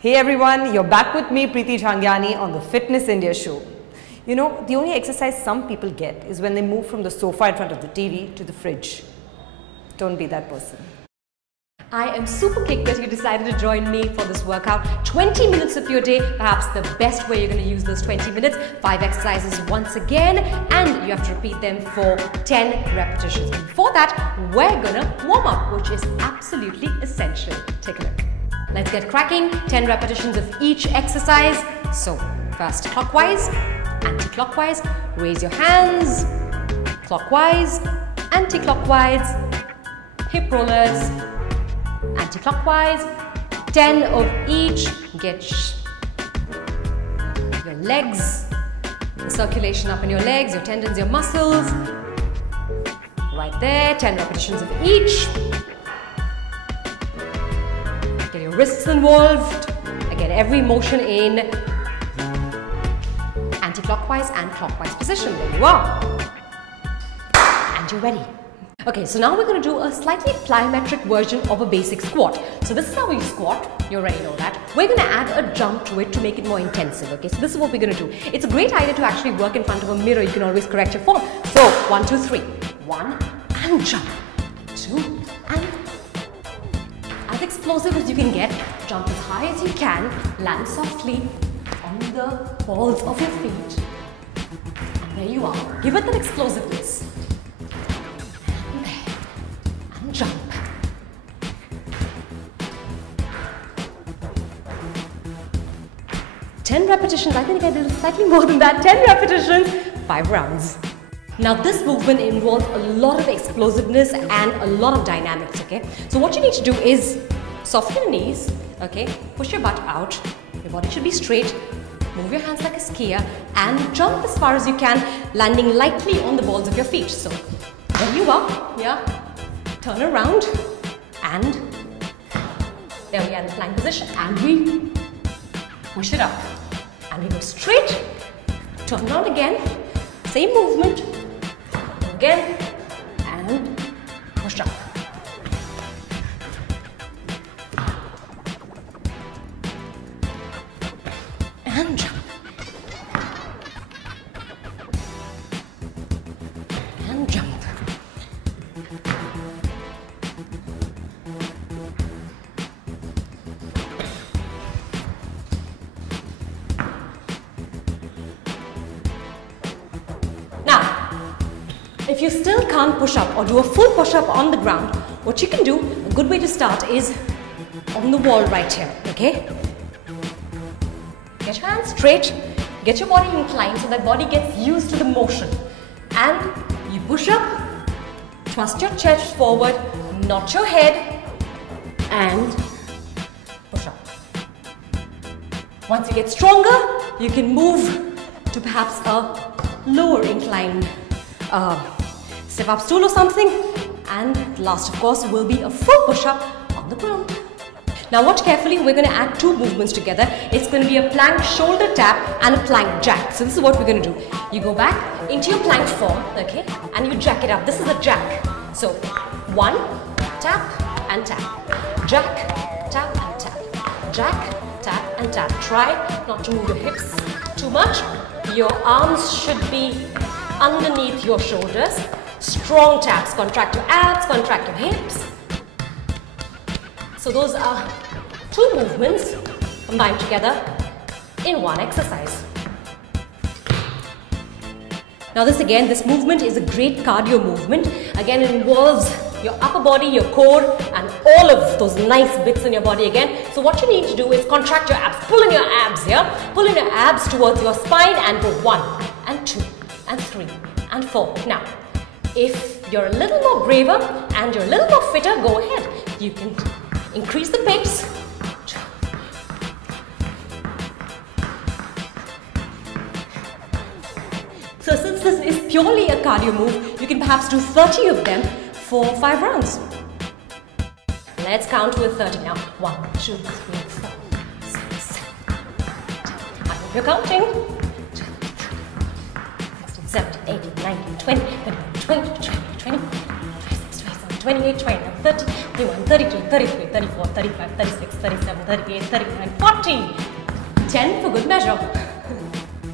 Hey everyone, you're back with me, Preeti Jhangiani, on the Fitness India show. You know, the only exercise some people get is when they move from the sofa in front of the TV to the fridge. Don't be that person. I am super kicked that you decided to join me for this workout. 20 minutes of your day, perhaps the best way you're going to use those 20 minutes. 5 exercises once again, and you have to repeat them for 10 repetitions. Before that, we're going to warm up, which is absolutely essential. Take a look. Let's get cracking. 10 repetitions of each exercise. So, first clockwise, anti-clockwise. Raise your hands. Clockwise, anti-clockwise. Hip rollers. Anti-clockwise. 10 of each. Get your legs, the circulation up in your legs, your tendons, your muscles. Right there. 10 repetitions of each. Get your wrists involved. Again, every motion in anti-clockwise and clockwise position. There you are. And you're ready. Okay, so now we're going to do a slightly plyometric version of a basic squat. So this is how we squat. You already know that. We're going to add a jump to it to make it more intensive. Okay, so this is what we're going to do. It's a great idea to actually work in front of a mirror. You can always correct your form. So 1, 2, 3. 1 and jump. 2 and as explosive as you can get. Jump as high as you can. Land softly on the balls of your feet. And there you are. Give it that explosiveness. And there. And jump. Ten repetitions. I think I did slightly more than that. 10 repetitions, 5 rounds. Now this movement involves a lot of explosiveness and a lot of dynamics, okay? So what you need to do is soften your knees, okay? Push your butt out, your body should be straight, move your hands like a skier and jump as far as you can, landing lightly on the balls of your feet. So there you are, yeah? Turn around and there we are in the plank position and we push it up and we go straight, turn around again, same movement, again and push up. And jump. And jump. Now, if you still can't push up or do a full push up on the ground, what you can do, a good way to start is on the wall right here, okay? Get your hands straight, get your body inclined so that body gets used to the motion. And you push up, thrust your chest forward, notch your head and push up. Once you get stronger, you can move to perhaps a lower incline step-up stool or something, and last of course will be a full push-up on the ground. Now watch carefully, we're going to add 2 movements together. It's going to be a plank shoulder tap and a plank jack. So this is what we're going to do. You go back into your plank form, okay, and you jack it up. This is a jack. So 1, tap and tap, jack, tap and tap, jack, tap and tap. Try not to move your hips too much. Your arms should be underneath your shoulders. Strong taps, contract your abs, contract your hips. So those are 2 movements combined together in one exercise. Now this movement is a great cardio movement. Again, it involves your upper body, your core and all of those nice bits in your body again. So what you need to do is contract your abs, pull in your abs here, pull in your abs towards your spine and go 1 and 2 and 3 and 4. Now, if you're a little more braver and you're a little more fitter, go ahead. You can increase the pace. So since this is purely a cardio move, you can perhaps do 30 of them for 5 rounds. Let's count to 30 now. 1, 2, 3, 4, 6, 7, 8. I hope you're counting. 16, 17, 18, 19, 20, 21, 22, 23, 24, 25, 26, 27, 28, 29, 30. 31, 32, 33, 34, 35, 36, 37, 38, 39, 40. 10 for good measure.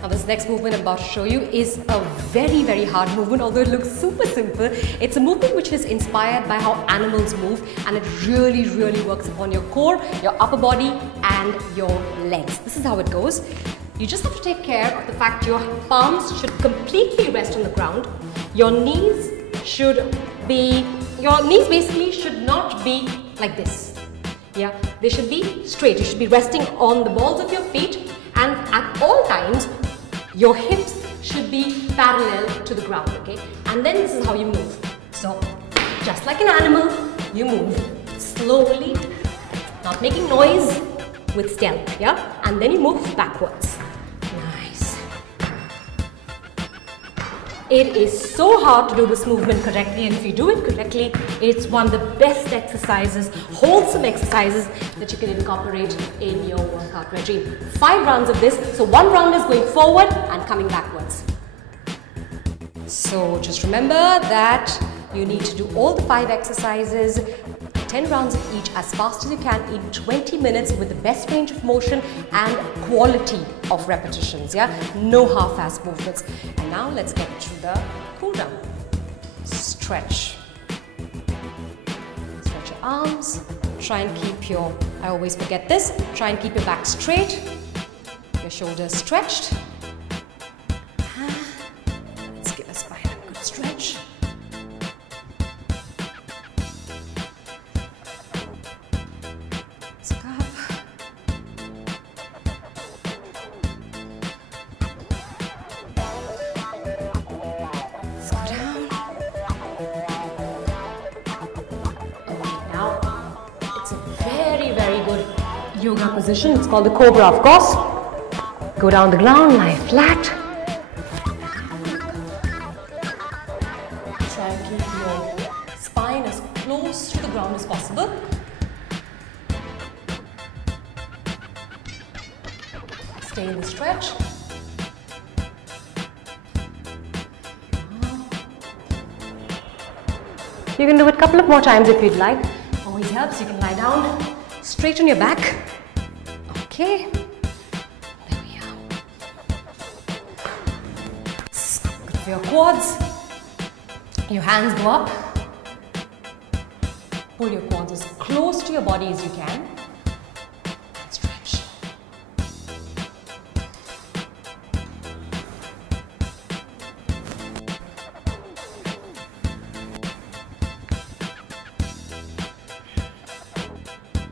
Now this next movement I'm about to show you is a very, very hard movement, although it looks super simple. It's a movement which is inspired by how animals move, and it really, really works upon your core, your upper body and your legs. This is how it goes. You just have to take care of the fact your palms should completely rest on the ground. Your knees basically should not be like this. Yeah, they should be straight. You should be resting on the balls of your feet, and at all times your hips should be parallel to the ground, okay? And then this is how you move. So, just like an animal, you move slowly, not making noise, with stealth, yeah? And then you move backwards. Nice. It is so hard to do this movement correctly, and if you do it correctly, it's one of the best exercises, wholesome exercises that you can incorporate in your workout regime. 5 rounds of this, so 1 round is going forward and coming backwards. So just remember that you need to do all the 5 exercises, 10 rounds of each as fast as you can in 20 minutes with the best range of motion and quality of repetitions, yeah? No half-assed movements. And now let's get to the cool down. Stretch. Stretch your arms. Try and keep your, I always forget this, try and keep your back straight, your shoulders stretched. Let's give our spine a good stretch. Yoga position, it's called the cobra, of course. Go down the ground, lie flat. Try and keep your spine as close to the ground as possible. Stay in the stretch. You can do it a couple of more times if you'd like. Always helps. You can lie down straight on your back. Okay, there we are. Good for your quads. Your hands go up. Pull your quads as close to your body as you can. Stretch.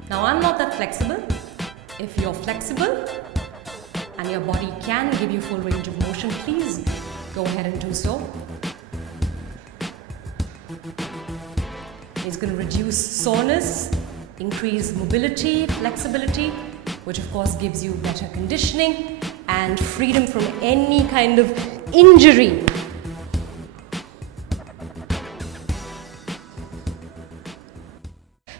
Now I'm not that flexible. If you're flexible and your body can give you full range of motion, please go ahead and do so. It's going to reduce soreness, increase mobility, flexibility, which of course gives you better conditioning and freedom from any kind of injury.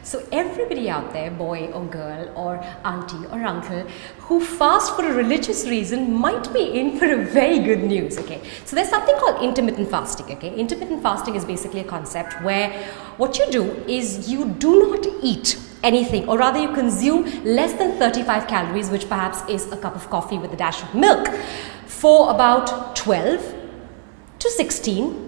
So everybody out there, boy or girl or auntie or uncle, who fast for a religious reason might be in for a very good news, okay? So there's something called intermittent fasting, okay? Intermittent fasting is basically a concept where what you do is you do not eat anything, or rather you consume less than 35 calories, which perhaps is a cup of coffee with a dash of milk, for about 12 to 16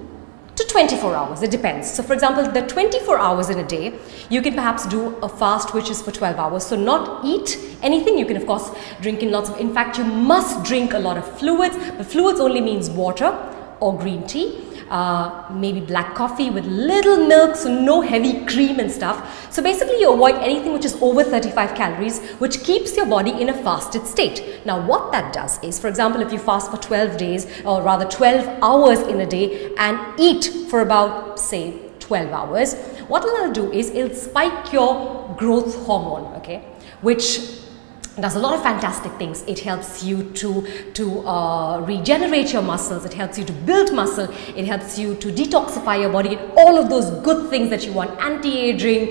to 24 hours, it depends. So for example, the 24 hours in a day, you can perhaps do a fast which is for 12 hours. So not eat anything, you can of course drink in lots of, in fact you must drink a lot of fluids, but fluids only means water or green tea, maybe black coffee with little milk, so no heavy cream and stuff. So basically you avoid anything which is over 35 calories, which keeps your body in a fasted state. Now what that does is, for example, if you fast for 12 days, or rather 12 hours in a day and eat for about, say, 12 hours, what it'll do is it'll spike your growth hormone, okay, which does a lot of fantastic things. It helps you to regenerate your muscles, it helps you to build muscle, it helps you to detoxify your body, and all of those good things that you want, anti-aging,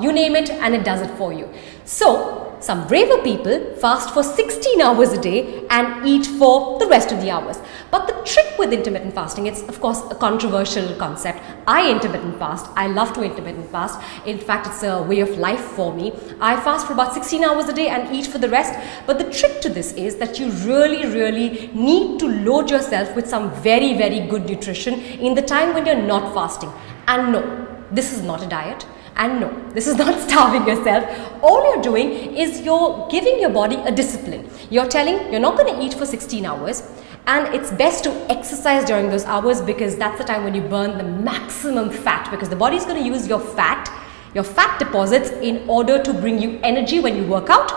you name it, and it does it for you. So some braver people fast for 16 hours a day and eat for the rest of the hours. But the trick with intermittent fasting, it's of course a controversial concept. I intermittent fast. I love to intermittent fast. In fact, it's a way of life for me. I fast for about 16 hours a day and eat for the rest. But the trick to this is that you really need to load yourself with some very good nutrition in the time when you're not fasting. And no, this is not a diet. And no, this is not starving yourself. All you're doing is you're giving your body a discipline. You're telling you're not going to eat for 16 hours. And it's best to exercise during those hours because that's the time when you burn the maximum fat, because the body is going to use your fat deposits in order to bring you energy when you work out,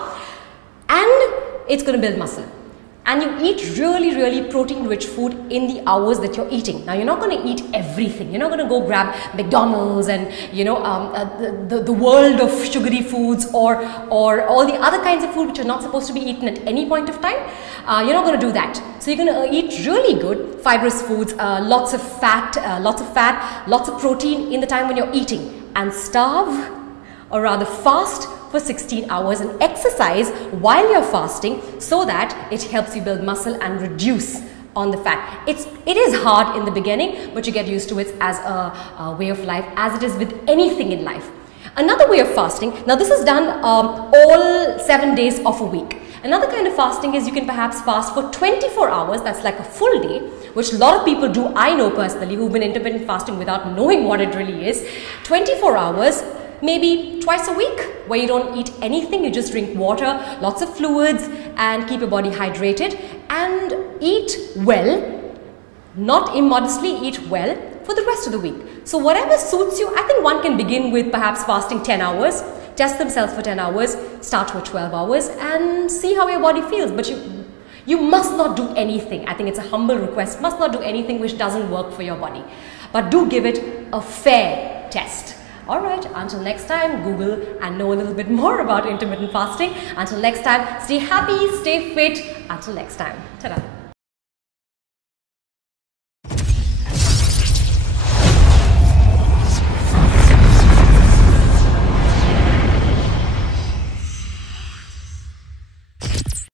and it's going to build muscle. And you eat really protein-rich food in the hours that you're eating. Now, you're not going to eat everything. You're not going to go grab McDonald's and, you know, the world of sugary foods or all the other kinds of food which are not supposed to be eaten at any point of time. You're not going to do that. So you're going to eat really good fibrous foods, lots of fat, lots of protein in the time when you're eating, and starve, or rather fast, for 16 hours and exercise while you're fasting so that it helps you build muscle and reduce on the fat. It is hard in the beginning, but you get used to it as a way of life, as it is with anything in life. Another way of fasting, now this is done all 7 days of a week. Another kind of fasting is you can perhaps fast for 24 hours, that's like a full day, which a lot of people do. I know personally who've been intermittent fasting without knowing what it really is. 24 hours, maybe twice a week, where you don't eat anything, you just drink water, lots of fluids, and keep your body hydrated, and eat well, not immodestly, eat well for the rest of the week. So whatever suits you. I think one can begin with perhaps fasting 10 hours, test themselves for 10 hours, start with 12 hours, and see how your body feels. But you must not do anything. I think it's a humble request, must not do anything which doesn't work for your body. But do give it a fair test. Alright, until next time, Google and know a little bit more about intermittent fasting. Until next time, stay happy, stay fit. Until next time, ta-da.